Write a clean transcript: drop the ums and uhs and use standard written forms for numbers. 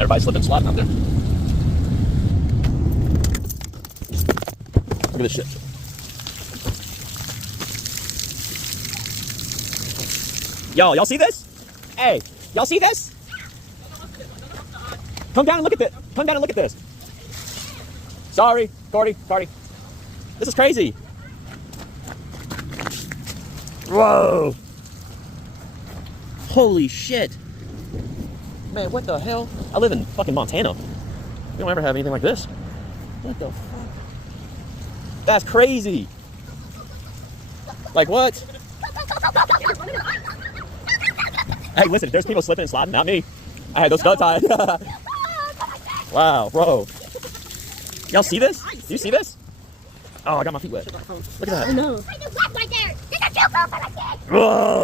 Everybody's slipping, sliding out there. Look at this shit. Y'all see this? Hey, y'all see this? Come down and look at this. Come down and look at this. Sorry, Cardi. This is crazy. Whoa. Holy shit. Man, what the hell? I live in fucking Montana. We don't ever have anything like this. What the fuck? That's crazy. Like what? Hey, listen, if there's people slipping and sliding, not me. I had those studs tied. Wow, bro. Y'all see this? Do you see this? Oh, I got my feet wet. Look at that. I know. Whoa.